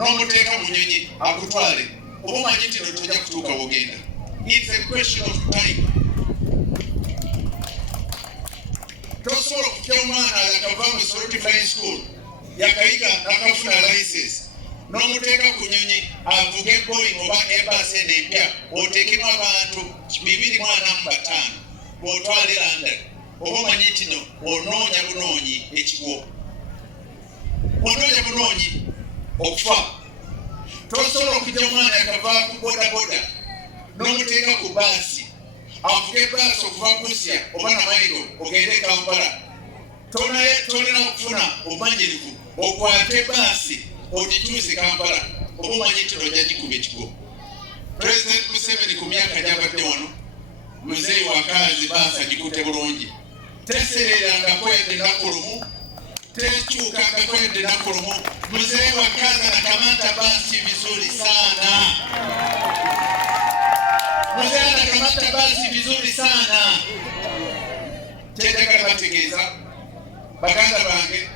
n'omuteeka mu nyonyi akutwale oba omanyi nti no tojja kutuuka wogenda. It's a question of time. Tosobola okutya omwana yakava mu Sorority Flying School yakayiga nakafuna license n'omuteeka ku nyonyi avuge Boeing oba Airbus eno empya oteekemu abantu 245 bw'otwale London oba omanyi nti no onoonya bunoonyi ekigwo, onoonya bunoonyi okufa. Tosobola okujja omwana yakava ku bodaboda n'omuteeka ku baasi avuge baasi okuva Busia oba Namayiro ogende Kampala. Tolina okufuna obumanyirivu okwate baasi ogituuse Kampala oba omanyi nti nojja gikuba ekigwo. President Museveni ku myaka gy'abadde wano muzeeyi wakazi baasa gikute bulungi. Tesererangako yadde ennaku lumu, tekyukangako yadde ennaku lumu. Muzeeyi wakazi anakamata basi vizuri sana. Muzeeyi anakamata basi vizuri sana. Kyenjagala bategeeza baganda bange